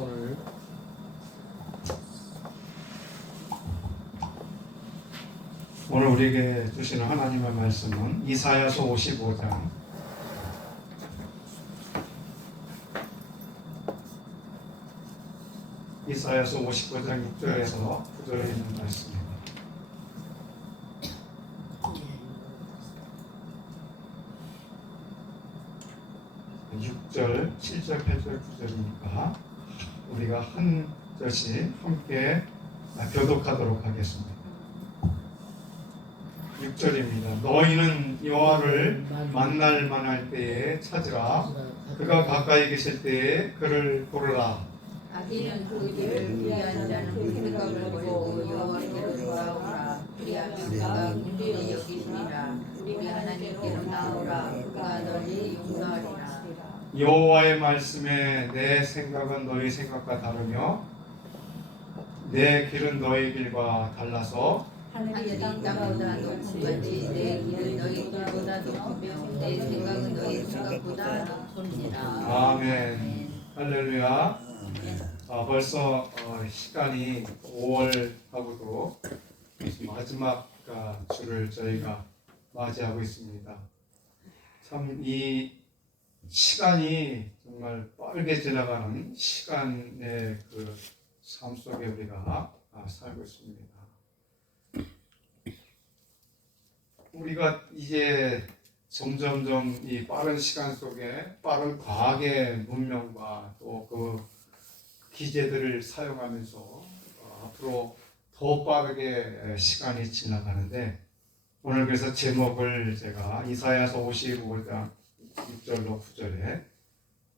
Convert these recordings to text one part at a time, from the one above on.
손을 오늘 우리에게 주시는 하나님의 말씀은 이사야서 55장 이사야서 55장 6절에서 9절에 있는 말씀입니다. 6절, 7절, 8절, 9절이니까 우리가 한 절씩 함께 교독하도록 하겠습니다. 6절입니다. 너희는 여호와를 만날 만할 때에 찾으라. 그가 가까이 계실 때에 그를 부르라. 악인은 그 길을 피한 자는 그 생각을 버리고 여호와께로 돌아오라. 그리하면 그가 긍휼히 여기시리라. 우리 하나님께로 나오라. 그가 너희 용서하리라. 여호와의 말씀에 내 생각은 너희 생각과 다르며 내 길은 너희 길과 달라서 하늘이 땅보다 높은 것이 내 길은 너희 길보다 높으며 내 생각은 너희 생각보다 높습니다. 아멘. 할렐루야. 벌써 시간이 5월하고도 마지막 주를 저희가 맞이하고 있습니다. 참 이 시간이 정말 빠르게 지나가는 시간의 그 삶 속에 우리가 살고 있습니다. 우리가 이제 점점점 이 빠른 시간 속에 빠른 과학의 문명과 또 그 기제들을 사용하면서 앞으로 더 빠르게 시간이 지나가는데 오늘 그래서 제목을 제가 이사야서 55장 6절로 9절에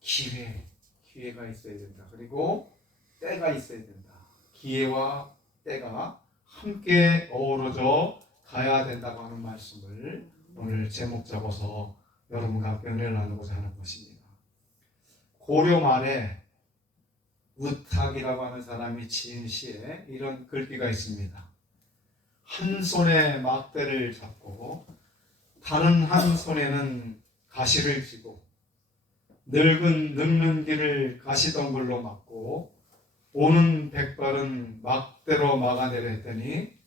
기회가 있어야 된다. 그리고 때가 있어야 된다. 기회와 때가 함께 어우러져 가야 된다고 하는 말씀을 오늘 제목 잡아서 여러분과 함께 은혜를 나누고자 하는 것입니다. 고려 말에 우탁이라고 하는 사람이 지은 시에 이런 글귀가 있습니다. 한 손에 막대를 잡고 다른 한 손에는 가시를 쥐고 늙는 길을 가시덩굴로 막고 오는 백발은 막대로 막아내려 했더니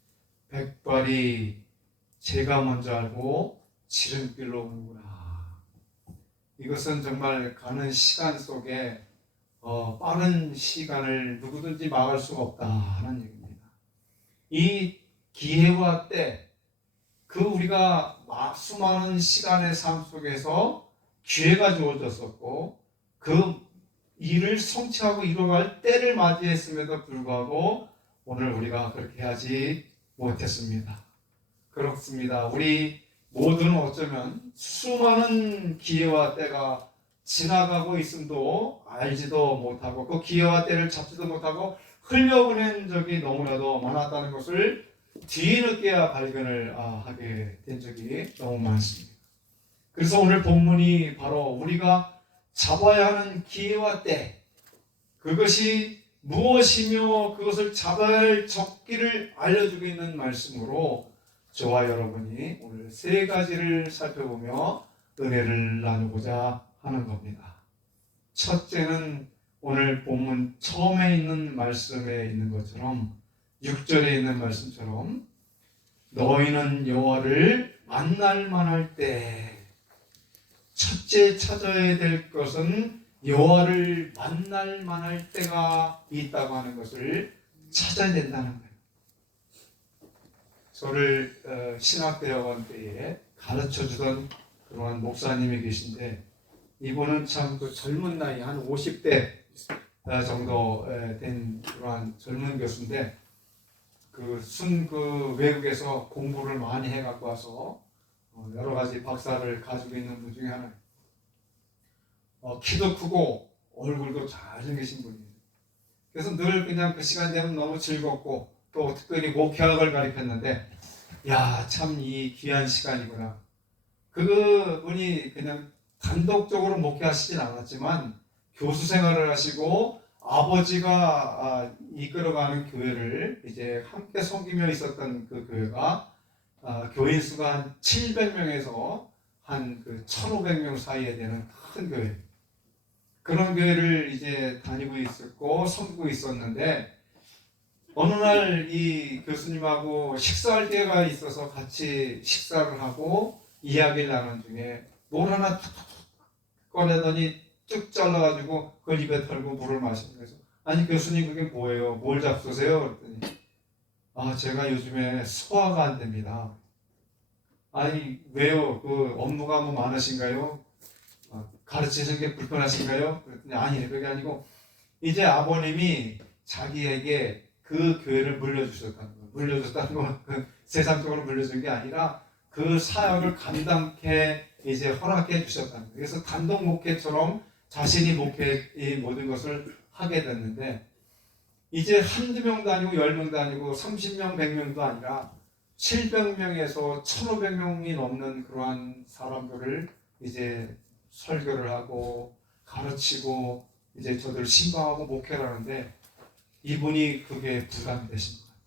백발이 제가 먼저 알고 지름길로 오는구나. 이것은 정말 가는 시간 속에 빠른 시간을 누구든지 막을 수가 없다 하는 얘기입니다. 이 기회와 때, 그 우리가 수많은 시간의 삶 속에서 기회가 주어졌었고 그 일을 성취하고 이루어갈 때를 맞이했음에도 불구하고 오늘 우리가 그렇게 하지 못했습니다. 그렇습니다. 우리 모두는 어쩌면 수많은 기회와 때가 지나가고 있음도 알지도 못하고 그 기회와 때를 잡지도 못하고 흘려보낸 적이 너무나도 많았다는 것을 뒤늦게야 발견을 하게 된 적이 너무 많습니다. 그래서 오늘 본문이 바로 우리가 잡아야 하는 기회와 때, 그것이 무엇이며 그것을 잡아야 할 적기를 알려주고 있는 말씀으로 저와 여러분이 오늘 세 가지를 살펴보며 은혜를 나누고자 하는 겁니다. 첫째는 오늘 본문 처음에 있는 말씀에 있는 것처럼 6절에 있는 말씀처럼 너희는 여호와를 만날 만할 때, 첫째 찾아야 될 것은 여호와를 만날 만할 때가 있다고 하는 것을 찾아야 된다는 거예요. 저를 신학대학원 때에 가르쳐주던 그러한 목사님이 계신데 이분은 참 그 젊은 나이 한 50대 정도 된 그러한 젊은 교수인데 그 외국에서 공부를 많이 해갖고 와서 여러 가지 박사를 가지고 있는 분 중에 하나예요. 키도 크고 얼굴도 잘생기신 분이에요. 그래서 늘 그냥 그 시간 되면 너무 즐겁고 또 특별히 목회학을 가르쳤는데 야, 참 이 귀한 시간이구나. 그분이 그냥 단독적으로 목회하시진 않았지만 교수 생활을 하시고 아버지가 이끌어가는 교회를 이제 함께 섬기며 있었던 그 교회가 교인 수가 한 700명에서 한 그 1500명 사이에 되는 큰 교회. 그런 교회를 이제 다니고 있었고 섬기고 있었는데 어느 날 이 교수님하고 식사할 때가 있어서 같이 식사를 하고 이야기를 나눈 중에 뭘 하나 툭툭 꺼내더니 쭉 잘라가지고 그걸 입에 털고 물을 마시는 거죠. 아니 교수님 그게 뭐예요? 뭘 잡수세요? 그랬더니 아 제가 요즘에 소화가 안 됩니다. 아니 왜요? 그 업무가 뭐 많으신가요? 가르치는 게 불편하신가요? 그랬더니 아니 그게 아니고 이제 아버님이 자기에게 그 교회를 물려주셨다는 거예요. 물려줬다는 건 그 세상적으로 물려준 게 아니라 그 사역을 감당케 이제 허락해 주셨다는 거예요. 그래서 단독 목회처럼 자신이 목회 이 모든 것을 하게 됐는데 이제 한두 명도 아니고 10명도 아니고 30명, 100명도 아니라 700명에서 1500명이 넘는 그러한 사람들을 이제 설교를 하고 가르치고 이제 저들 신방하고 목회를 하는데 이분이 그게 부담이 되신 것 같아요.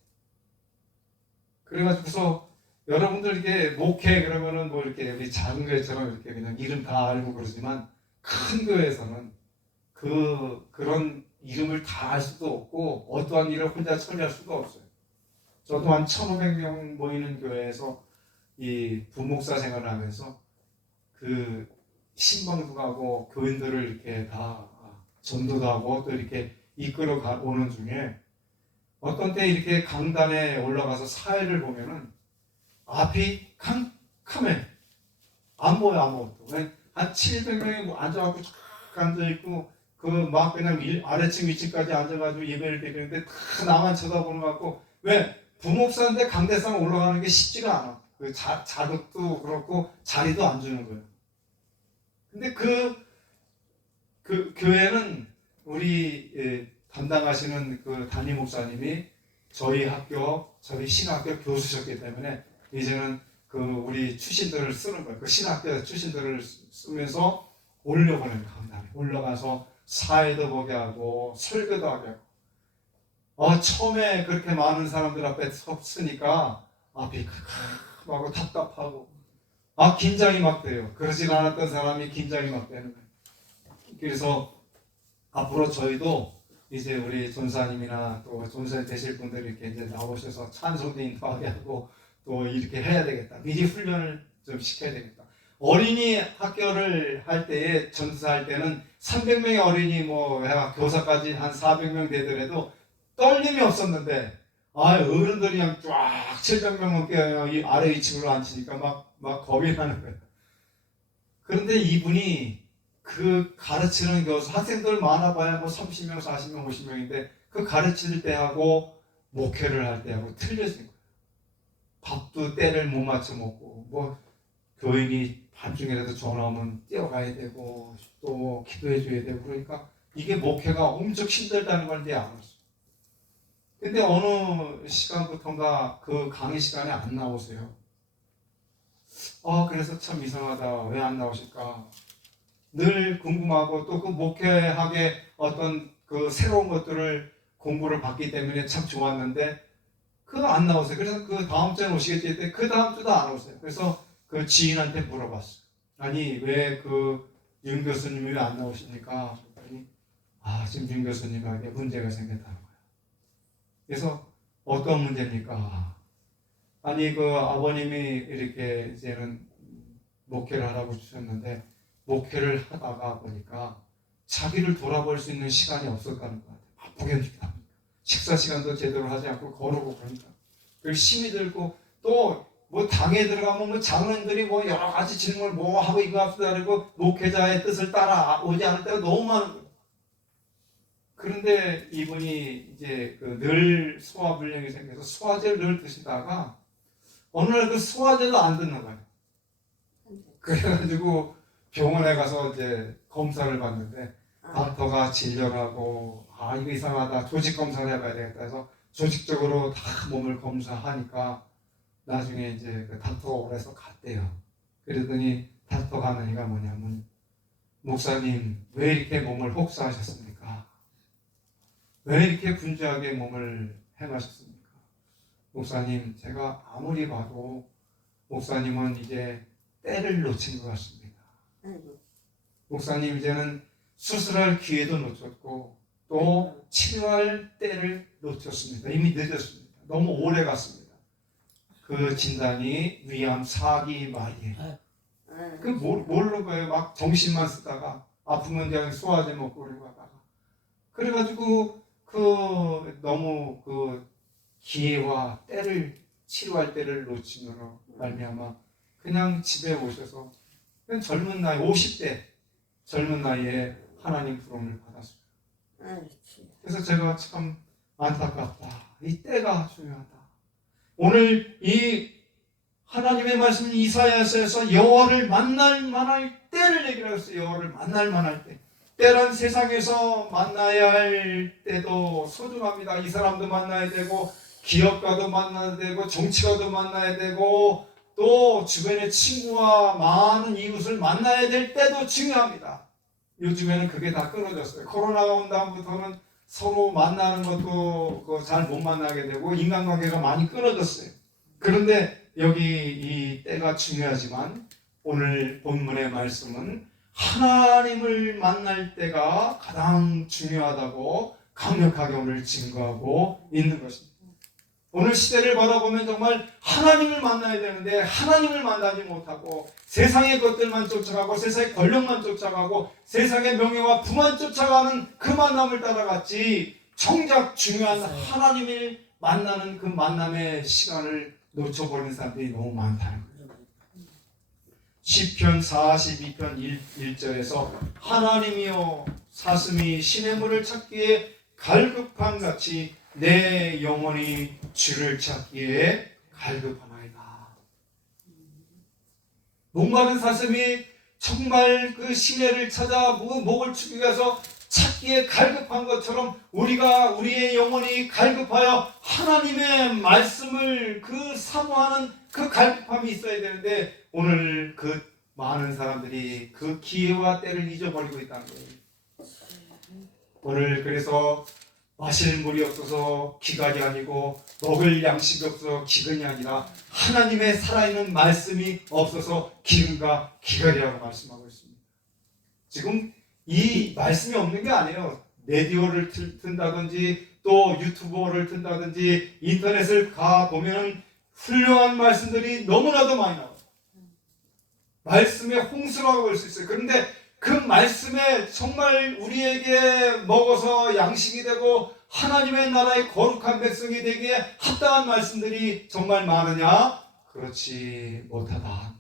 그래가지고서 여러분들 이렇게 목회 그러면은 뭐 이렇게 우리 작은 교회처럼 이렇게 그냥 이름 다 알고 그러지만 큰 교회에서는 그런 이름을 다 알 수도 없고 어떠한 일을 혼자 처리할 수도 없어요. 저도 한 1,500명 모이는 교회에서 이 부목사 생활을 하면서 그 신방도 하고 교인들을 이렇게 다 전도도 하고 또 이렇게 이끌어 오는 중에 어떤 때 이렇게 강단에 올라가서 사회를 보면은 앞이 캄캄해. 안 보여 아무것도. 한 700명이 앉아갖고 쫙 앉아있고 그 막 그냥 아래층 위층까지 앉아가지고 예배를 드리는데 다 나만 쳐다보는 것 같고 왜 부목사인데 강대상 올라가는 게 쉽지가 않아. 그 자격도 그렇고 자리도 안 주는 거예요. 근데 그 교회는 우리 담당하시는 그 담임 목사님이 저희 신학교 교수셨기 때문에 이제는 그 우리 출신들을 쓰는 거예요. 그 신학교 출신들을 쓰면서 올려보내는 강단에 올라가서 사회도 보게 하고 설교도 하게 하고 처음에 그렇게 많은 사람들 앞에 섰으니까 앞이 캄캄하고 답답하고 긴장이 막 돼요. 그러지 않았던 사람이 긴장이 막 되는 거예요. 그래서 앞으로 저희도 이제 우리 전사님이나 또 전사 되실 분들이 이렇게 이제 나오셔서 찬송도 인도하게 하고 또 이렇게 해야 되겠다. 미리 훈련을 좀 시켜야 되겠다. 어린이 학교를 할 때에 전사할 때는 300명의 어린이 뭐 교사까지 한 400명 되더라도 떨림이 없었는데 어른들이 그냥 쫙 700명 넘게 이 아래 위층으로 앉히니까 막 겁이 나는 거예요. 그런데 이분이 그 가르치는 교수 학생들 많아봐야 뭐 30명, 40명, 50명인데 그 가르칠 때하고 목회를 할 때하고 틀려진 거예요. 밥도 때를 못 맞춰 먹고 뭐 교인이 밤중에라도 전화 오면 뛰어가야 되고 또 기도해 줘야 되고 그러니까 이게 목회가 엄청 힘들다는 걸 이제 알았어요. 근데 어느 시간부터인가 그 강의 시간에 안 나오세요. 그래서 참 이상하다. 왜 안 나오실까? 늘 궁금하고 또 그 목회학의 어떤 그 새로운 것들을 공부를 받기 때문에 참 좋았는데 그거 안 나오세요. 그래서 그 다음 주에 오시겠지 했더니 그 다음 주도 안 오세요. 그래서 그 지인한테 물어봤어요. 아니 왜 그 윤 교수님이 왜 안 나오십니까? 그랬더니 지금 윤 교수님에게 문제가 생겼다는 거예요. 그래서 어떤 문제입니까? 아니 그 아버님이 이렇게 이제는 목회를 하라고 주셨는데 목회를 하다가 보니까 자기를 돌아볼 수 있는 시간이 없었다는 것 같아요. 바쁘게 움직이다. 식사 시간도 제대로 하지 않고 거르고 그러니까. 그리고 힘이 들고 또 뭐 당에 들어가면 뭐 장로님들이 뭐 여러 가지 질문을 뭐 하고 이거 합시다 그리고 목회자의 뜻을 따라오지 않을 때가 너무 많은 거예요. 그런데 이분이 이제 늘 소화불량이 생겨서 소화제를 늘 드시다가 어느 날 그 소화제도 안 듣는 거예요. 그래가지고 병원에 가서 이제 검사를 받는데 닥터가 진료를 하고 이거 이상하다 조직 검사를 해봐야 되겠다 해서 조직적으로 다 몸을 검사하니까 나중에 이제 그 닥터가 오래서 갔대요. 그랬더니 닥터가 하는 얘기가 뭐냐면 목사님 왜 이렇게 몸을 혹사하셨습니까? 왜 이렇게 분주하게 몸을 행하셨습니까? 목사님 제가 아무리 봐도 목사님은 이제 때를 놓친 것 같습니다. 목사님 이제는 수술할 기회도 놓쳤고 또 치료할 때를 놓쳤습니다. 이미 늦었습니다. 너무 오래 갔습니다. 그 진단이 위암 4기 말이에요. 모르는 거예요. 막 정신만 쓰다가 아프면 그냥 소화제 먹고 그러고 하다가 그래가지고 너무 기회와 때를 치료할 때를 놓침으로 말미암아 그냥 집에 오셔서 그냥 젊은 나이 50대 젊은 나이에 하나님 부름을 받았습니다. 그래서 제가 참 안타깝다. 이 때가 중요하다. 오늘 이 하나님의 말씀 이사야서에서 여호와를 만날 만할 때를 얘기를 했어요. 여호와를 만날 만할 때. 때란 세상에서 만나야 할 때도 소중합니다. 이 사람도 만나야 되고 기업가도 만나야 되고 정치가도 만나야 되고 또 주변의 친구와 많은 이웃을 만나야 될 때도 중요합니다. 요즘에는 그게 다 끊어졌어요. 코로나가 온 다음부터는 서로 만나는 것도 잘 못 만나게 되고 인간관계가 많이 끊어졌어요. 그런데 여기 이 때가 중요하지만 오늘 본문의 말씀은 하나님을 만날 때가 가장 중요하다고 강력하게 오늘 증거하고 있는 것입니다. 오늘 시대를 바라보면 정말 하나님을 만나야 되는데 하나님을 만나지 못하고 세상의 것들만 쫓아가고 세상의 권력만 쫓아가고 세상의 명예와 부만 쫓아가는 그 만남을 따라갔지 정작 중요한 하나님을 만나는 그 만남의 시간을 놓쳐버리는 사람들이 너무 많다는 거예요. 시편 42편 1절에서 하나님이여 사슴이 시냇물을 찾기에 갈급한 같이 내 영혼이 주를 찾기에 갈급하나이다. 목마른 사슴이 정말 그 시내를 찾아 목을 축이기 위해서 찾기에 갈급한 것처럼 우리가 우리의 영혼이 갈급하여 하나님의 말씀을 사모하는 그 갈급함이 있어야 되는데 오늘 그 많은 사람들이 그 기회와 때를 잊어버리고 있다는 거예요. 오늘 그래서 마실 물이 없어서 기갈이 아니고 먹을 양식이 없어서 기근이 아니라 하나님의 살아있는 말씀이 없어서 기근과 기갈이라고 말씀하고 있습니다. 지금 이 말씀이 없는 게 아니에요. 라디오를 튼다든지 또 유튜브를 튼다든지 인터넷을 가보면 훌륭한 말씀들이 너무나도 많이 나와요. 말씀의 홍수라고 볼 수 있어요. 그런데 그 말씀에 정말 우리에게 먹어서 양식이 되고 하나님의 나라의 거룩한 백성이 되기에 합당한 말씀들이 정말 많으냐? 그렇지 못하다.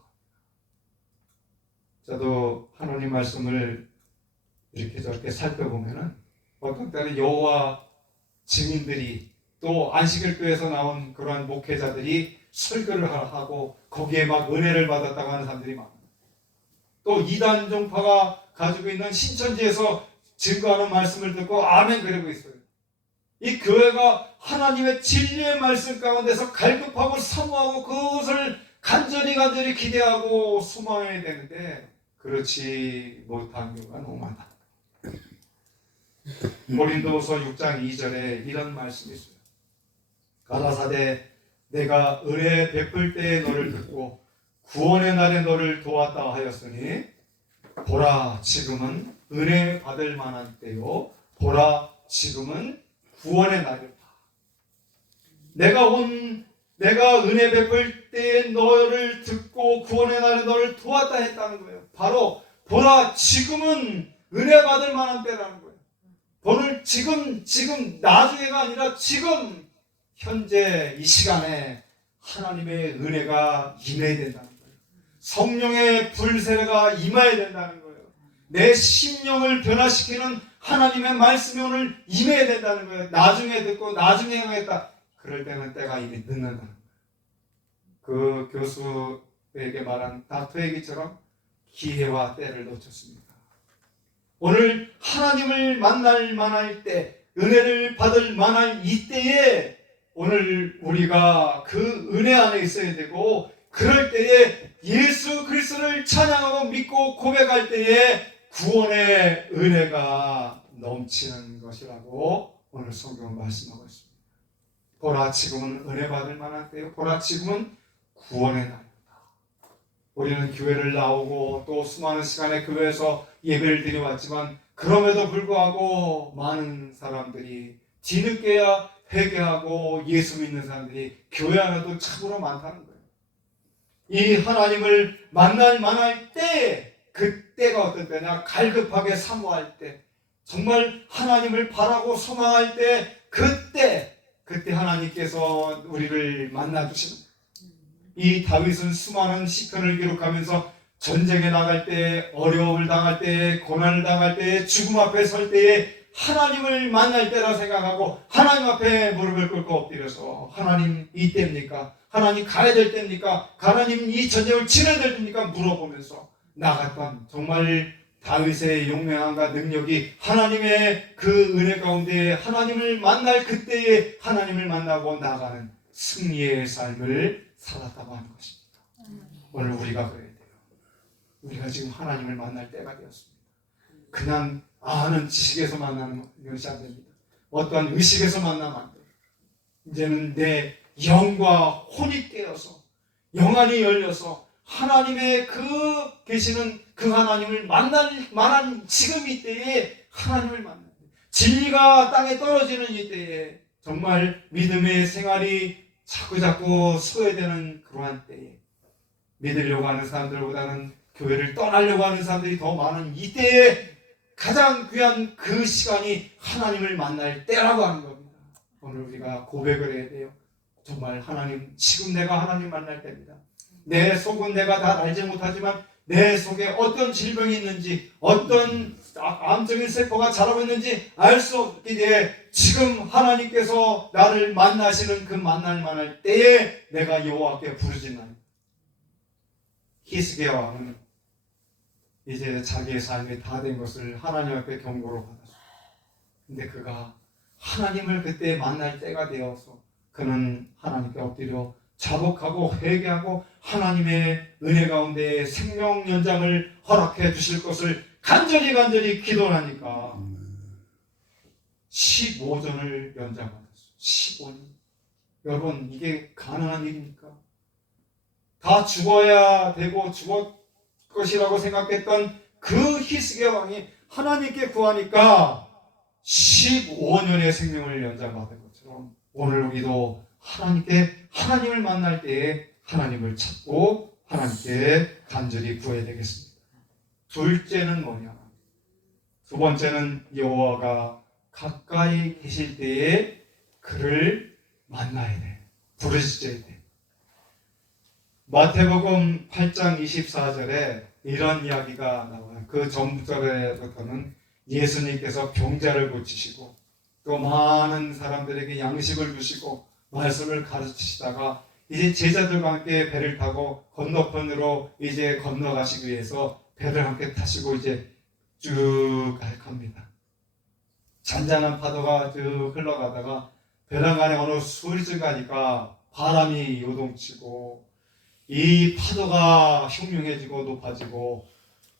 저도 하나님 말씀을 이렇게 저렇게 살펴보면은 어떤 때는 여호와 증인들이 또 안식일교회에서 나온 그러한 목회자들이 설교를 하고 거기에 막 은혜를 받았다고 하는 사람들이 많아요. 또 이단 종파가 가지고 있는 신천지에서 증거하는 말씀을 듣고 아멘 그러고 있어요. 이 교회가 하나님의 진리의 말씀 가운데서 갈급하고 사모하고 그것을 간절히 기대하고 소망해야 되는데 그렇지 못한 경우가 너무 많다. 고린도후서 6장 2절에 이런 말씀이 있어요. 가라사대 내가 은혜 베풀 때에 너를 듣고 구원의 날에 너를 도왔다 하였으니 보라 지금은 은혜 받을 만한 때요 보라 지금은 구원의 날이다. 내가 은혜 베풀 때에 너를 듣고 구원의 날에 너를 도왔다 했다는 거예요. 바로 보라 지금은 은혜 받을 만한 때라는 거예요. 오늘 지금 나중에가 아니라 지금 현재 이 시간에 하나님의 은혜가 임해야 된다는 거예요. 성령의 불세례가 임해야 된다는 거예요. 내 심령을 변화시키는 하나님의 말씀이 오늘 임해야 된다는 거예요. 나중에 듣고 나중에 하겠다. 그럴 때는 때가 이미 늦는다는 거예요. 그 교수에게 말한 닥터 얘기처럼 기회와 때를 놓쳤습니다. 오늘 하나님을 만날 만할 때, 은혜를 받을 만할 이때에 오늘 우리가 그 은혜 안에 있어야 되고 그럴 때에 예수 그리스도를 찬양하고 믿고 고백할 때에 구원의 은혜가 넘치는 것이라고 오늘 성경은 말씀하고 있습니다. 보라 지금은 은혜 받을 만한 때요 보라 지금은 구원의 날이다. 우리는 교회를 나오고 또 수많은 시간에 교회에서 예배를 드려왔지만 그럼에도 불구하고 많은 사람들이 뒤늦게야 회개하고 예수 믿는 사람들이 교회 안에도 참으로 많다는 거예요. 이 하나님을 만날 때, 그때가 어떤 때냐? 갈급하게 사모할 때, 정말 하나님을 바라고 소망할 때, 그때 하나님께서 우리를 만나주시는 거예요. 이 다윗은 수많은 시편을 기록하면서 전쟁에 나갈 때, 어려움을 당할 때, 고난을 당할 때, 죽음 앞에 설 때에 하나님을 만날 때라 생각하고 하나님 앞에 무릎을 꿇고 엎드려서 하나님 이때입니까? 하나님 가야 될 때입니까? 하나님 이 전쟁을 치러야 될 때입니까? 물어보면서 나갔던 정말 다윗의 용맹함과 능력이 하나님의 그 은혜 가운데 하나님을 만날 그때에 하나님을 만나고 나가는 승리의 삶을 살았다고 하는 것입니다. 오늘 우리가 그래야 돼요. 우리가 지금 하나님을 만날 때가 되었습니다. 그냥 아는 지식에서 만나는 것이 안 됩니다. 어떠한 의식에서 만나면 안 돼요. 이제는 내 영과 혼이 깨어서 영안이 열려서 하나님의 그 계시는 그 하나님을 만날 만한 지금 이때에 하나님을 만나야 돼요. 진리가 땅에 떨어지는 이때에 정말 믿음의 생활이 자꾸자꾸 소외되는 그러한 때에 믿으려고 하는 사람들보다는 교회를 떠나려고 하는 사람들이 더 많은 이때에 가장 귀한 그 시간이 하나님을 만날 때라고 하는 겁니다. 오늘 우리가 고백을 해야 돼요. 정말 하나님, 지금 내가 하나님 만날 때입니다. 내 속은 내가 다 알지 못하지만 내 속에 어떤 질병이 있는지, 어떤 암적인 세포가 자라고 있는지 알 수 없기에 지금 하나님께서 나를 만나시는 그 만날 때에 내가 여호와께 부르짖나니. 히스기야 왕은 이제 자기의 삶이 다 된 것을 하나님 앞에 경고로 받았어요. 근데 그가 하나님을 그때 만날 때가 되어서 그는 하나님께 엎드려 자복하고 회개하고 하나님의 은혜 가운데 생명 연장을 허락해 주실 것을 간절히 기도하니까 15전을 연장받았어요. 15년. 여러분, 이게 가능한 일입니까? 다 죽어야 되고 죽을 것이라고 생각했던 그 히스기야 왕이 하나님께 구하니까 15년의 생명을 연장받은 것처럼 오늘 우리도 하나님을 만날 때에 하나님을 찾고 하나님께 간절히 구해야 되겠습니다. 둘째는 뭐냐? 두 번째는 여호와가 가까이 계실 때에 그를 만나야 돼. 부르짖어야 돼. 마태복음 8장 24절에 이런 이야기가 나와요. 그 전절에부터는 예수님께서 병자를 고치시고 또 많은 사람들에게 양식을 주시고 말씀을 가르치시다가 이제 제자들과 함께 배를 타고 건너편으로 이제 건너가시기 위해서 배를 함께 타시고 이제 쭉 갑니다. 잔잔한 파도가 쭉 흘러가다가 배랑 안에 어느 수리쯤 가니까 바람이 요동치고 이 파도가 흉흉해지고 높아지고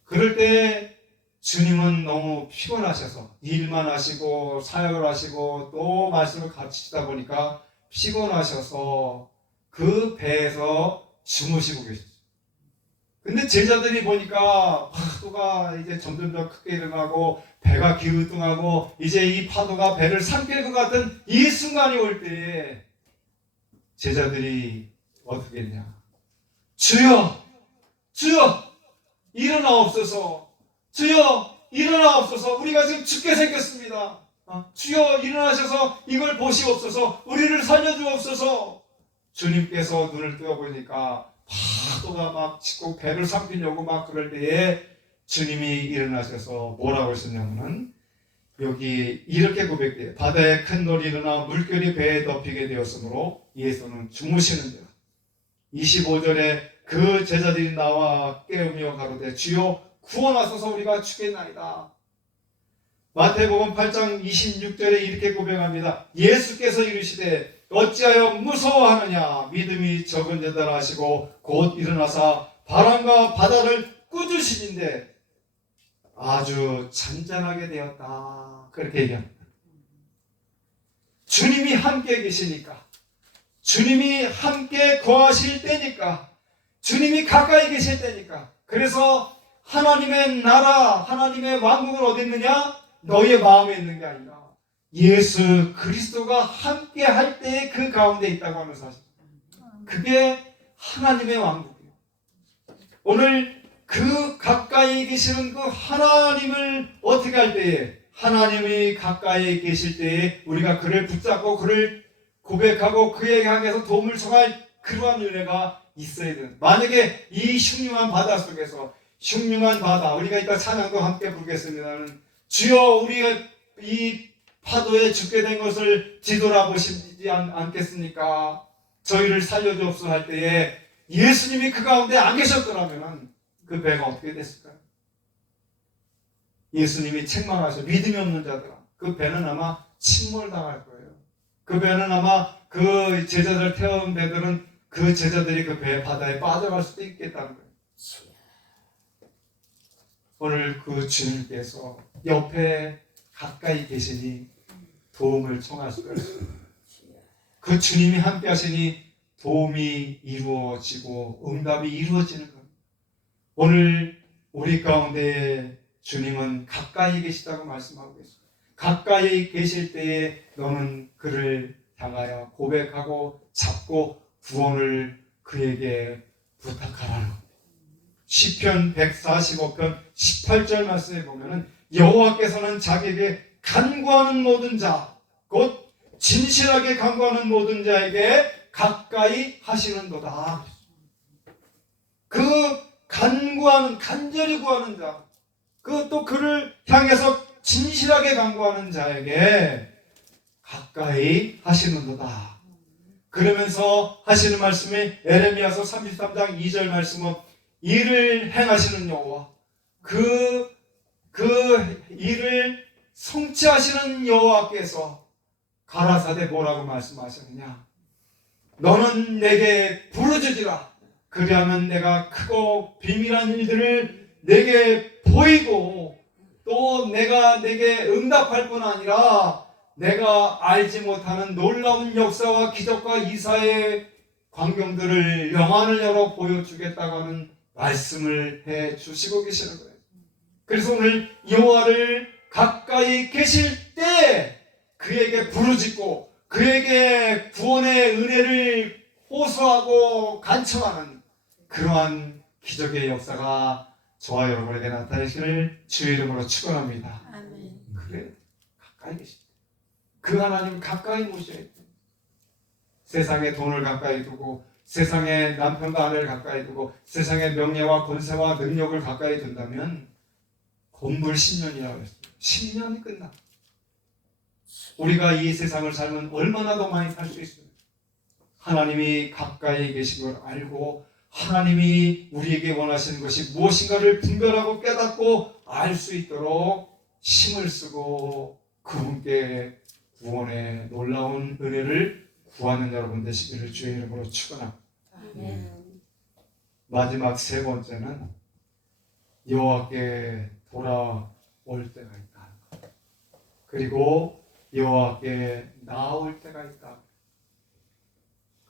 그럴 때 주님은 너무 피곤하셔서 일만 하시고 사역을 하시고 또 말씀을 가르치시다 보니까 피곤하셔서 그 배에서 주무시고 계셨어요. 근데 제자들이 보니까 파도가 이제 점점 더 크게 일어나고 배가 기우뚱하고 이제 이 파도가 배를 삼킬 것 같은 이 순간이 올 때에 제자들이 어떻게 했냐? 주여! 주여! 일어나옵소서! 주여! 일어나옵소서! 우리가 지금 죽게 생겼습니다. 주여 일어나셔서 이걸 보시옵소서! 우리를 살려주옵소서! 주님께서 눈을 뜨어보니까 파도가 막 치고 배를 삼키려고 막 그럴 때에 주님이 일어나셔서 뭐라고 하셨냐면은 여기 이렇게 고백돼요. 바다에 큰 놀이 일어나 물결이 배에 덮이게 되었으므로 예수는 주무시는지라. 25절에 그 제자들이 나와 깨우며 가로되 주여 구원하소서 우리가 죽겠나이다. 마태복음 8장 26절에 이렇게 고백합니다. 예수께서 이르시되 어찌하여 무서워하느냐 믿음이 적은 자들 하시고 곧 일어나사 바람과 바다를 꾸짖으시는데 아주 잔잔하게 되었다. 그렇게 얘기합니다. 주님이 함께 계시니까 주님이 함께 거하실 때니까 주님이 가까이 계실 때니까. 그래서 하나님의 나라, 하나님의 왕국은 어디 있느냐? 너희의 마음에 있는 게 아니라 예수 그리스도가 함께 할 때에 그 가운데 있다고 하는 사실. 그게 하나님의 왕국이에요. 오늘 그 가까이 계시는 그 하나님을 어떻게 할 때에, 하나님이 가까이 계실 때에 우리가 그를 붙잡고 그를 고백하고 그에게 향해서 도움을 청할 그러한 은혜가 있어야 돼요. 만약에 이 흉흉한 바다 속에서, 흉흉한 바다, 우리가 이따 찬양도 함께 부르겠습니다는, 주여 우리가 이 파도에 죽게 된 것을 뒤돌아보시지 않겠습니까? 저희를 살려주옵소서 할 때에 예수님이 그 가운데 안 계셨더라면 그 배가 어떻게 됐을까요? 예수님이 책망하셔. 믿음이 없는 자들아, 그 배는 아마 침몰당할 거예요. 그 배는 아마 그 제자들 태운 배들은 그 제자들이 그 배 바다에 빠져갈 수도 있겠다는 거예요. 오늘 그 주님께서 옆에 가까이 계시니 도움을 청할 수가 있어요. 그 주님이 함께 하시니 도움이 이루어지고 응답이 이루어지는 겁니다. 오늘 우리 가운데 주님은 가까이 계시다고 말씀하고 계십니다. 가까이 계실 때에 너는 그를 향하여 고백하고 잡고 구원을 그에게 부탁하라는 겁니다. 시편 145편 18절 말씀에 보면은 여호와께서는 자기에게 간구하는 모든 자, 곧 진실하게 간구하는 모든 자에게 가까이 하시는도다. 그 간구하는, 간절히 구하는 자, 또 그를 향해서 진실하게 간구하는 자에게 가까이 하시는도다. 그러면서 하시는 말씀이 에레미야서 33장 2절 말씀은 일을 행하시는 여호와, 그 일을 성취하시는 여호와께서 가라사대 뭐라고 말씀하셨느냐? 너는 내게 부르짖으라. 그리하면 내가 크고 비밀한 일들을 내게 보이고 또 내가 내게 응답할 뿐 아니라 내가 알지 못하는 놀라운 역사와 기적과 이사의 광경들을 영안을 열어 보여주겠다고 하는 말씀을 해 주시고 계시는 거예요. 그래서 오늘 여호와를 가까이 계실 때 그에게 부르짖고 그에게 구원의 은혜를 호소하고 간청하는 그러한 기적의 역사가 저와 여러분에게 나타나시기를 주의 이름으로 축원합니다. 아멘. 그래, 가까이 계십니다. 그 하나님 가까이 모셔야 돼요. 세상에 돈을 가까이 두고 세상에 남편과 아내를 가까이 두고 세상의 명예와 권세와 능력을 가까이 둔다면 곤불 10년이라고 했어요. 10년이 끝나. 우리가 이 세상을 살면 얼마나 더 많이 살 수 있어요. 하나님이 가까이 계신 걸 알고 하나님이 우리에게 원하시는 것이 무엇인가를 분별하고 깨닫고 알 수 있도록 힘을 쓰고 그분께 구원의 놀라운 은혜를 구하는 여러분 되시기를 주의 이름으로 축원합니다. 마지막 세 번째는 여호와께 돌아올 때가 있다. 그리고 여호와께 나올 때가 있다.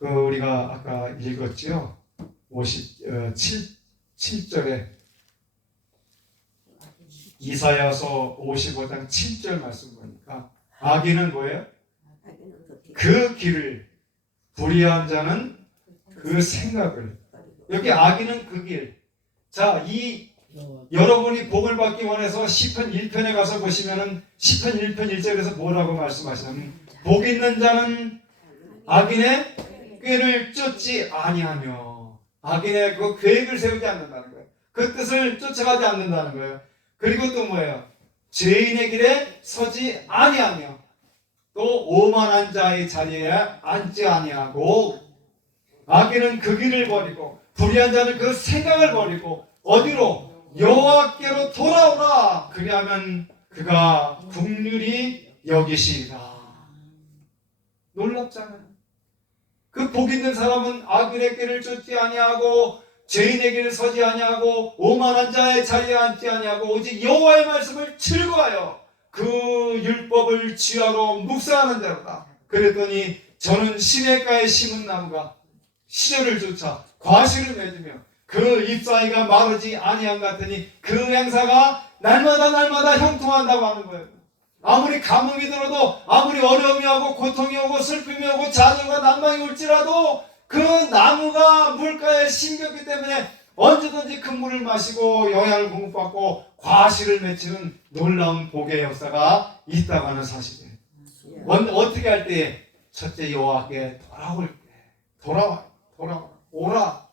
우리가 아까 읽었죠? 57절에 이사야서 55장 7절 말씀 보니까 악인은 뭐예요? 그 길을, 불의한 자는 그 생각을. 여기 악인은 그 길. 자, 여러분이 복을 받기 원해서 시편 1편에 가서 보시면은 시편 1편 1절에서 뭐라고 말씀하시냐면 복 있는 자는 악인의 꾀를 쫓지 아니하며, 악인의 그 계획을 세우지 않는다는 거예요. 그 뜻을 쫓아가지 않는다는 거예요. 그리고 또 뭐예요? 죄인의 길에 서지 아니하며 또 오만한 자의 자리에 앉지 아니하고, 악인은 그 길을 버리고 불의한 자는 그 생각을 버리고 어디로? 여호와께로 돌아오라. 그리하면 그가 긍휼히 여기시리라. 놀랍잖아요. 그 복 있는 사람은 악인의 길을 쫓지 아니하고 죄인의 길을 서지 아니하고 오만한 자의 자리에 앉지 아니하고 오직 여호와의 말씀을 즐거워하여 그 율법을 지하로 묵상하는 자로다. 그랬더니 저는 시냇가에 심은 나무가 시절을 쫓아 과실을 맺으며 그 잎사이가 마르지 아니한 같으니 그 행사가 날마다 형통한다고 하는 거예요. 아무리 가뭄이 들어도, 아무리 어려움이 오고 고통이 오고 슬픔이 오고 좌절과 난망이 올지라도 그 나무가 물가에 심겼기 때문에 언제든지 큰 물을 마시고 영양을 공급받고 과실을 맺히는 놀라운 복의 역사가 있다고 하는 사실이에요. 어떻게 할 때에? 첫째 여호와께 돌아올 때, 오라.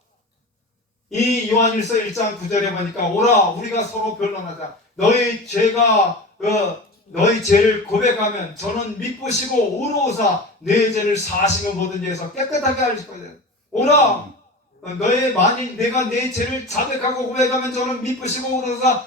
이 요한일서 1장 9절에 보니까 오라, 우리가 서로 변론하자. 너희 죄를 고백하면 저는 미쁘시고 의로우사 내 죄를 사시면 뭐든지 해서 깨끗하게 하실 거예요. 오라, 내가 내 죄를 자백하고 고백하면 저는 미쁘시고 의로우사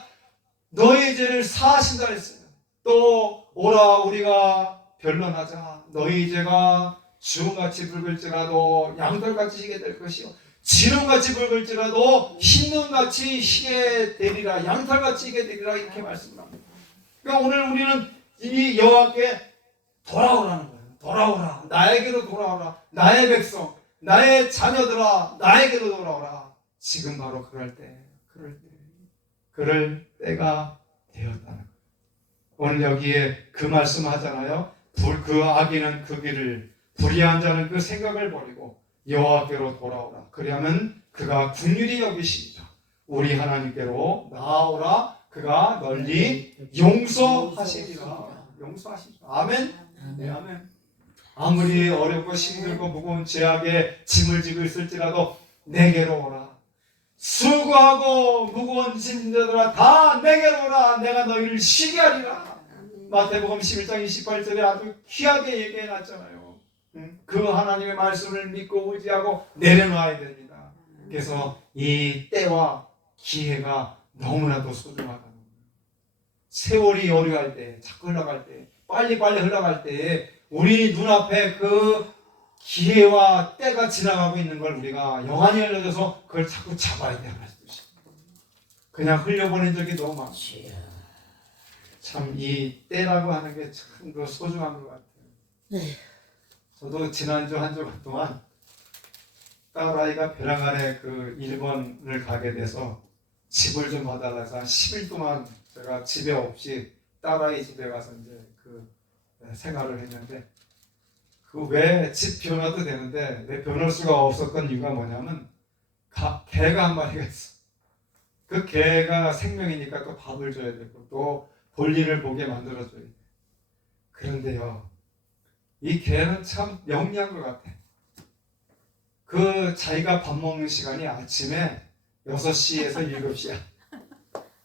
너의 죄를 사하신다 했어요. 또 오라, 우리가 변론하자. 너희 죄가 주홍같이 붉을지라도 양털같이 희게 될 것이요 지름같이 붉을지라도 흰눈같이 희게 되리라. 양털같이 희게 되리라. 이렇게 말씀합니다. 그러니까 오늘 우리는 이 여호와께 돌아오라는 거예요. 돌아오라. 나에게로 돌아오라. 나의 백성, 나의 자녀들아, 나에게로 돌아오라. 지금 바로 그럴 때가 되었다는 거예요. 오늘 여기에 그 말씀 하잖아요. 그 악인은 그 길을, 불의한 자는 그 생각을 버리고 여호와께로 돌아오라. 그러면 그가 긍휼히 여기시리라. 우리 하나님께로 나아오라. 그가 널리 용서하시리라. 아멘. 네, 아멘. 아무리 어렵고 힘들고 무거운 죄악에 짐을 지고 있을지라도 내게로 오라. 수고하고 무거운 짐들아 다 내게로 오라. 내가 너희를 쉬게 하리라. 마태복음 11장 28절에 아주 귀하게 얘기해 놨잖아요. 그 하나님의 말씀을 믿고 의지하고 내려놔야 됩니다. 그래서 이 때와 기회가 너무나도 소중하다는 거예요. 세월이 오래갈 때, 자꾸 흘러갈 때, 빨리빨리 흘러갈 때 우리 눈앞에 그 기회와 때가 지나가고 있는 걸 우리가 영안이 열려져서 그걸 자꾸 잡아야 되는 것이죠. 그냥 흘려보낸 적이 너무 많죠. 참 이 때라고 하는 게 참 소중한 것 같아요. 저도 지난주 한 주간 동안 딸아이가 벼랑간에 그 일본을 가게 돼서 집을 좀 봐달라서 10일 동안 제가 집에 없이 딸아이 집에 가서 이제 그 생활을 했는데 그 왜 집 변화도 되는데 왜 변할 수가 없었던 이유가 뭐냐면 개가 한 마리가 있어. 그 개가 생명이니까 또 밥을 줘야 되고 또 볼일을 보게 만들어줘야 돼. 그런데요, 이 개는 참 영리한 것 같아. 그 자기가 밥 먹는 시간이 아침에 6시에서 7시야.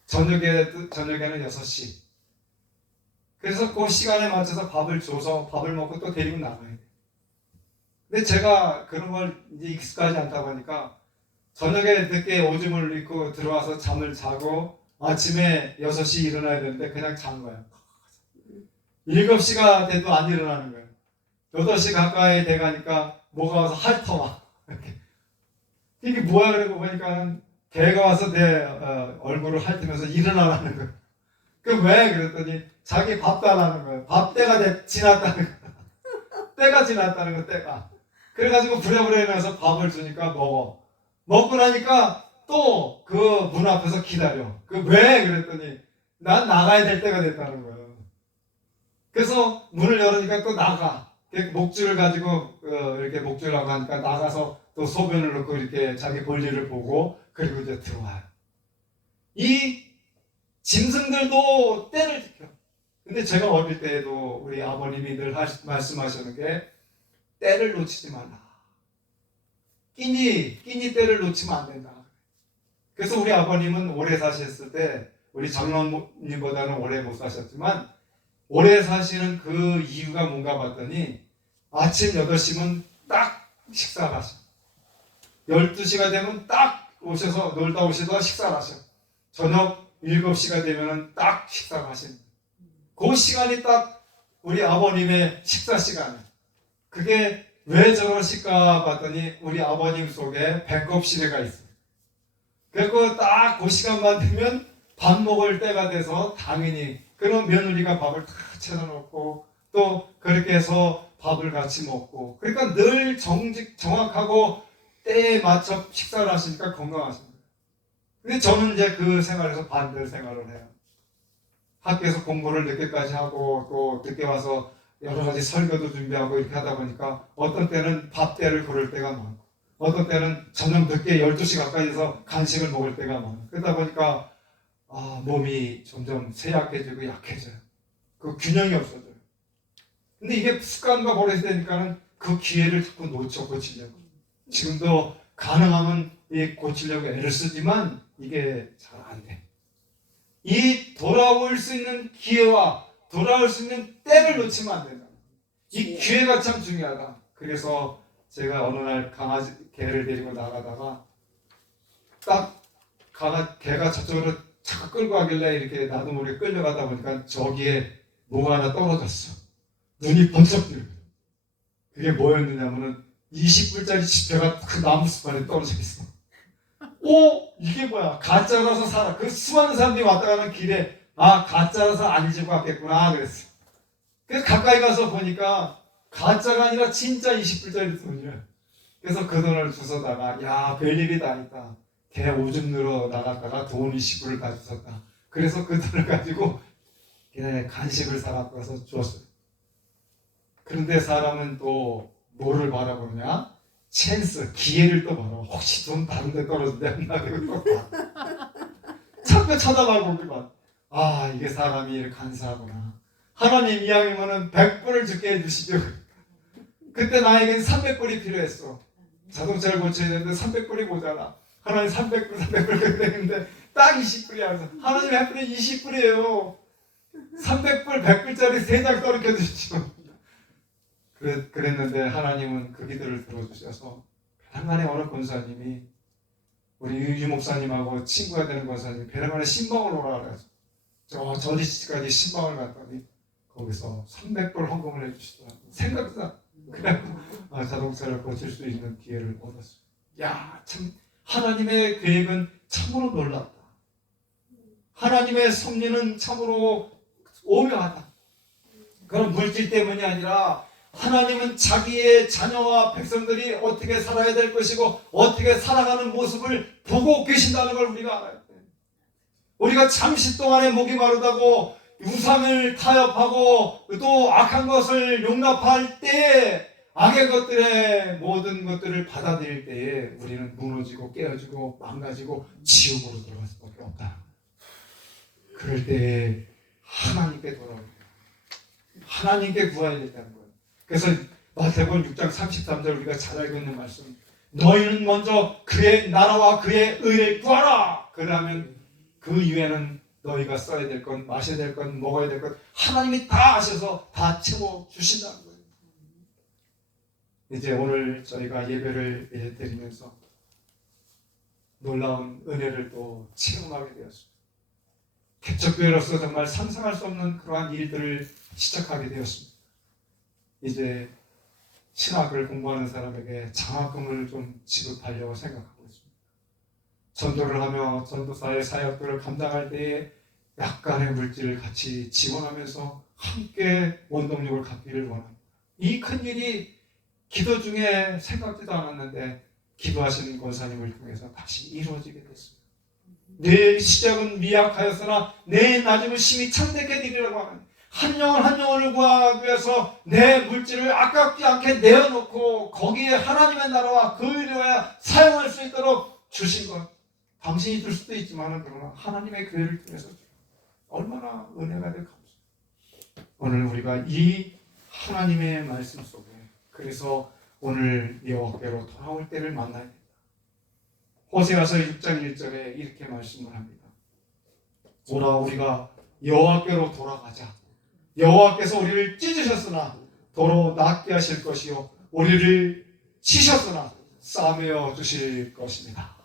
저녁에는 6시. 그래서 그 시간에 맞춰서 밥을 줘서 밥을 먹고 또 데리고 나가야 돼. 근데 제가 그런 걸 이제 익숙하지 않다 보니까 저녁에 늦게 오줌을 입고 들어와서 잠을 자고 아침에 6시 일어나야 되는데 그냥 잔 거야. 7시가 돼도 안 일어나는 거야. 8시 가까이 돼가니까 뭐가 와서 핥아와. 이게 뭐야? 그러고 보니까 개가 와서 내 얼굴을 핥으면서 일어나라는 거야. 그 왜? 그랬더니 자기 밥 달라는 거야. 밥 때가 지났다는 거야. 때가 지났다는 거야, 때가. 그래가지고 부랴부랴 일어나서 밥을 주니까 먹어. 먹고 나니까 또 그 문 앞에서 기다려. 그 왜? 그랬더니 난 나가야 될 때가 됐다는 거야. 그래서 문을 열으니까 또 나가. 목줄을 가지고 이렇게 목줄하고 하니까 나가서 또 소변을 넣고 이렇게 자기 볼일을 보고 그리고 이제 들어와요. 이 짐승들도 때를 지켜. 근데 제가 어릴 때에도 우리 아버님이 늘 말씀하시는 게 때를 놓치지 말라. 끼니 때를 놓치면 안 된다. 그래서 우리 아버님은 오래 사셨을 때 우리 장로님보다는 오래 못 사셨지만 오래 사시는 그 이유가 뭔가 봤더니 아침 8시면 딱 식사를 하셔. 12시가 되면 딱 오셔서 놀다 오시다가 식사를 하셔. 저녁 7시가 되면 딱 식사를 하십니다. 그 시간이 딱 우리 아버님의 식사 시간이에요. 그게 왜 저러실까 봤더니 우리 아버님 속에 배꼽 시대가 있어요. 그리고 딱 그 시간만 되면 밥 먹을 때가 돼서 당연히 그런 며느리가 밥을 다 차려놓고 또 그렇게 해서 밥을 같이 먹고 그러니까 늘 정확하고 때에 맞춰 식사를 하시니까 건강하십니다. 근데 저는 이제 그 생활에서 반대 생활을 해요. 학교에서 공부를 늦게까지 하고 또 늦게 와서 여러 가지 설교도 준비하고 이렇게 하다 보니까 어떤 때는 밥때를 고를 때가 많고 어떤 때는 저녁 늦게 12시 가까이 해서 간식을 먹을 때가 많고 그러다 보니까 몸이 점점 쇠약해지고 약해져요. 그 균형이 없어져요. 근데 이게 습관과 버릇이 되니까는 그 기회를 자꾸 놓쳐 고치려고. 지금도 가능하면 고치려고 애를 쓰지만 이게 잘 안 돼. 이 돌아올 수 있는 기회와 돌아올 수 있는 때를 놓치면 안 된다. 이 기회가 참 중요하다. 그래서 제가 어느 날 강아지 개를 데리고 나가다가 딱 개가 저쪽으로 자꾸 끌고 가길래 이렇게 나도 모르게 끌려가다 보니까 저기에 뭐가 하나 떨어졌어. 눈이 번쩍 뜨고 그게 뭐였느냐면은 20불짜리 지폐가 그 나무 숲안에 떨어져 있어. 이게 뭐야? 가짜라서 살아. 그 수많은 사람들이 왔다 가는 길에 가짜라서 안 잊고 갔겠구나 그랬어. 그래서 가까이 가서 보니까 가짜가 아니라 진짜 20불짜리 돈이야. 그래서 그 돈을 주워다가 별일이 다 있다. 개 오줌 누러 나갔다가 돈 20불을 다 주웠다. 그래서 그 돈을 가지고 걔네 간식을 사갖고 와서 주었어요. 그런데 사람은 또 뭐를 바라보느냐? 찬스, 기회를 또 바라봐. 혹시 돈 다른 데 떨어진대 없나? 그리고 또 자꾸 쳐다보기만. 이게 사람이 이렇게 간사하구나. 하나님 이왕이면은 100불을 주게 해주시죠. 그때 나에겐 300불이 필요했어. 자동차를 고쳐야 되는데 300불이 모자라. 하나님 300불 그랬는데 딱 20불이야. 하나님 100불에 20불이에요. 300불, 100불짜리 3장 떨어져 주시죠. 그랬는데 하나님은 그 기도를 들어주셔서 베란간에 어느 권사님이 우리 유 목사님하고 친구가 되는 권사님이 베란간에 신방을 오라 그래서 저지시까지 신방을 갔더니 거기서 300불 헌금을 해주시더라고요. 생각도 나. 그래 자동차를 고칠 수 있는 기회를 얻었어요. 참 하나님의 계획은 참으로 놀랍다. 하나님의 섭리는 참으로 오묘하다. 그건 물질 때문이 아니라 하나님은 자기의 자녀와 백성들이 어떻게 살아야 될 것이고 어떻게 살아가는 모습을 보고 계신다는 걸 우리가 알아야 돼. 우리가 잠시 동안에 목이 마르다고 우상을 타협하고 또 악한 것을 용납할 때에 악의 것들의 모든 것들을 받아들일 때에 우리는 무너지고 깨어지고 망가지고 지옥으로 들어갈 수밖에 없다. 그럴 때에 하나님께 돌아오는 거예요. 하나님께 구해야 된다는 거예요. 그래서 마태복음 6장 33절 우리가 잘 알고 있는 말씀. 너희는 먼저 그의 나라와 그의 의를 구하라. 그러면 그 이후에는 너희가 써야 될 것, 마셔야 될 것, 먹어야 될 것 하나님이 다 아셔서 다 채워주신다는 거예요. 이제 오늘 저희가 예배를 드리면서 놀라운 은혜를 또 체험하게 되었습니다. 개척교회로서 정말 상상할 수 없는 그러한 일들을 시작하게 되었습니다. 이제 신학을 공부하는 사람에게 장학금을 좀 지급하려고 생각하고 있습니다. 전도를 하며 전도사의 사역들을 감당할 때에 약간의 물질을 같이 지원하면서 함께 원동력을 갖기를 원합니다. 이 큰 일이 기도 중에 생각지도 않았는데 기도하시는 권사님을 통해서 다시 이루어지게 됐습니다. 내 시작은 미약하였으나 내 나중은 심히 창대케 되리라고 하는 한 영혼을 구하기 위해서 내 물질을 아깝지 않게 내어놓고 거기에 하나님의 나라와 그 일을 위하여 사용할 수 있도록 주신 것. 당신이 줄 수도 있지만 그러나 하나님의 교회를 통해서 얼마나 은혜가 될 감사. 오늘 우리가 이 하나님의 말씀 속에 그래서 오늘 여호와께로 돌아올 때를 만나야 된다. 호세아서 6장 1절에 이렇게 말씀을 합니다. 오라 우리가 여호와께로 돌아가자. 여호와께서 우리를 찢으셨으나 도로 낫게 하실 것이요 우리를 치셨으나 싸매어 주실 것입니다.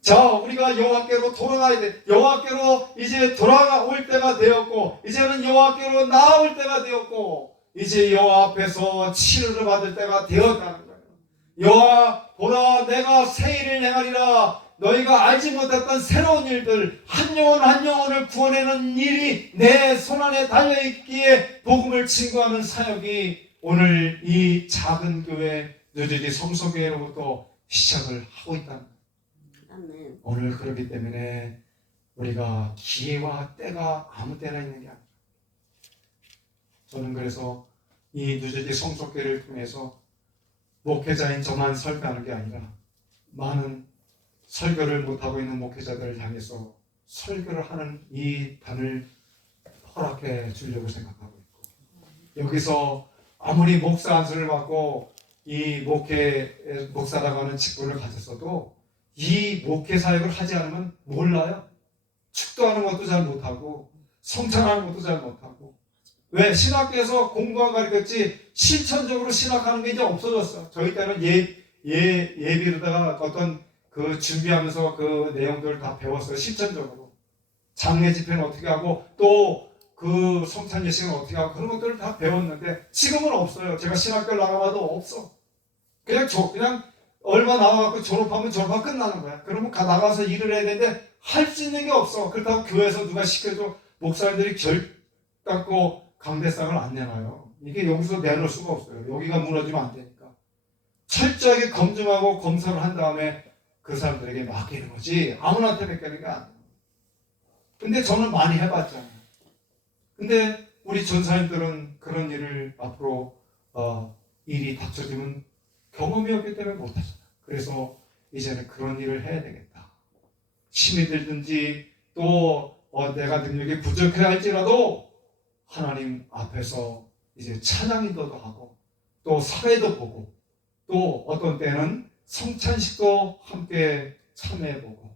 자, 우리가 여호와께로 돌아가야 돼. 여호와께로 이제 돌아올 때가 되었고 이제는 여호와께로 나아올 때가 되었고 이제 여호와 앞에서 치료를 받을 때가 되었다는 거예요. 여호와 보라 내가 새 일을 행하리라. 너희가 알지 못했던 새로운 일들 한 영혼을 구원하는 일이 내 손안에 달려있기에 복음을 증거하는 사역이 오늘 이 작은 교회 뉴저지 성서교회로부터 시작을 하고 있다는 거예요. 아멘. 오늘 그렇기 때문에 우리가 기회와 때가 아무 때나 있는 게 아니라, 저는 그래서 이 뉴저지 성속교회를 통해서 목회자인 저만 설교하는 게 아니라 많은 설교를 못하고 있는 목회자들을 향해서 설교를 하는 이 단을 허락해 주려고 생각하고 있고, 여기서 아무리 목사 안수를 받고 이 목사라고 하는 직분을 가졌어도 이 목회 사역을 하지 않으면 몰라요. 축도하는 것도 잘 못하고 성찬하는 것도 잘 못하고. 왜? 신학교에서 공부만 가르쳤지 실천적으로 신학하는 게 이제 없어졌어. 저희 때는 예비로다가 어떤 그 준비하면서 그 내용들을 다 배웠어요. 실천적으로. 장례 집회는 어떻게 하고 또 그 성찬 예식은 어떻게 하고 그런 것들을 다 배웠는데 지금은 없어요. 제가 신학교를 나가봐도 없어. 그냥 얼마 나와갖고 졸업하면 졸업하고 끝나는 거야. 그러면 나가서 일을 해야 되는데 할 수 있는 게 없어. 그렇다고 교회에서 누가 시켜줘. 목사님들이 결단코 강대상을 안 내놔요. 이게 여기서 내놓을 수가 없어요. 여기가 무너지면 안 되니까. 철저하게 검증하고 검사를 한 다음에 그 사람들에게 맡기는 거지 아무나한테 맡기는 게 아니에요. 근데 저는 많이 해봤잖아요. 근데 우리 전사님들은 그런 일을 앞으로 일이 닥쳐지면 경험이 없기 때문에 못하잖아요. 그래서 이제는 그런 일을 해야 되겠다. 힘이 들든지 또 내가 능력이 부족해 할지라도 하나님 앞에서 이제 찬양 인도도 하고 또 사회도 보고 또 어떤 때는 성찬식도 함께 참여해보고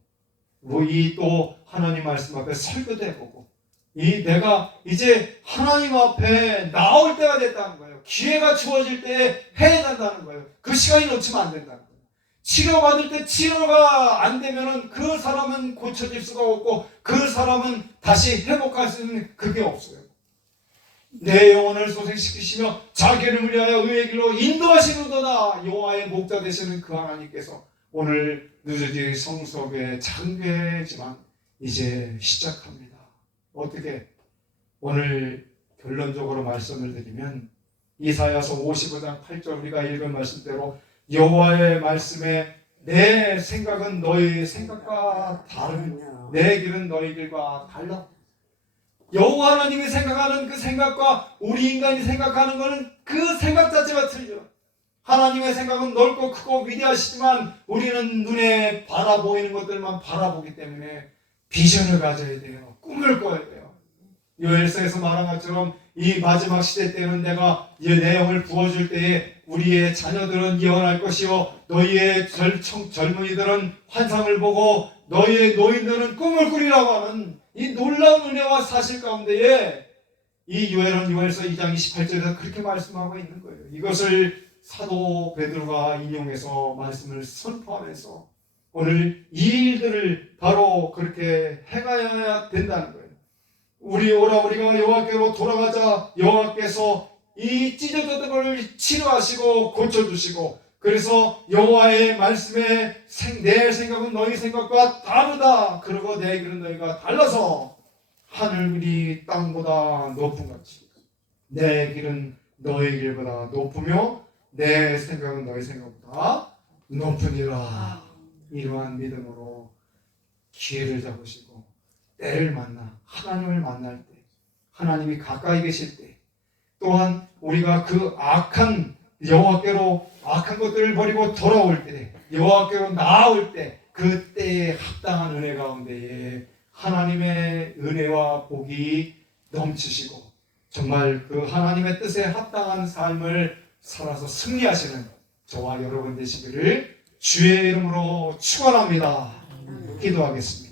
이 또 하나님 말씀 앞에 설교도 해보고 내가 이제 하나님 앞에 나올 때가 됐다는 거예요. 기회가 주어질 때 해야 된다는 거예요. 그 시간이 놓치면 안 된다는 거예요. 치료받을 때 치료가 안 되면은 그 사람은 고쳐질 수가 없고 그 사람은 다시 회복할 수 있는 그게 없어요. 내 영혼을 소생시키시며 자기 이름을 위하여 의의 길로 인도하시는도다. 여호와의 목자 되시는 그 하나님께서 오늘 뉴저지 성소교회 장교회지만 이제 시작합니다. 어떻게? 오늘 결론적으로 말씀을 드리면 이사야서 55장 8절 우리가 읽은 말씀대로 여호와의 말씀에 내 생각은 너희 생각과 다르며 내 길은 너희 길과 달라. 여호와 하나님이 생각하는 그 생각과 우리 인간이 생각하는 것은 그 생각 자체가 틀려. 하나님의 생각은 넓고 크고 위대하시지만 우리는 눈에 바라보이는 것들만 바라보기 때문에 비전을 가져야 돼요. 꿈을 꿔야 돼요. 요엘서에서 말한 것처럼 이 마지막 시대 때는 내가 내 영을 부어줄 때에 우리의 자녀들은 예언할 것이요 너희의 젊은이들은 환상을 보고 너희의 노인들은 꿈을 꾸리라고 하는 이 놀라운 은혜와 사실 가운데에 이 요엘서 2장 28절에서 그렇게 말씀하고 있는 거예요. 이것을 사도 베드로가 인용해서 말씀을 선포하면서 오늘 이 일들을 바로 그렇게 행하여야 된다는 거예요. 우리가 여호와께로 돌아가자. 여호와께서 이 찢어졌던 것을 치료하시고 고쳐주시고 그래서 여호와의 말씀에 내 생각은 너희 생각과 다르다. 그리고 내 길은 너희가 달라서 하늘이 땅보다 높은 같이 내 길은 너희 길보다 높으며 내 생각은 너희 생각보다 높으니라. 이러한 믿음으로 기회를 잡으시고 때를 만나 하나님을 만날 때 하나님이 가까이 계실 때 또한 우리가 그 악한 여호와께로 악한 것들을 버리고 돌아올 때 여호와께로 나아올 때 그때에 합당한 은혜 가운데에 하나님의 은혜와 복이 넘치시고 정말 그 하나님의 뜻에 합당한 삶을 살아서 승리하시는 저와 여러분 되시기를 주의 이름으로 축원합니다. 기도하겠습니다.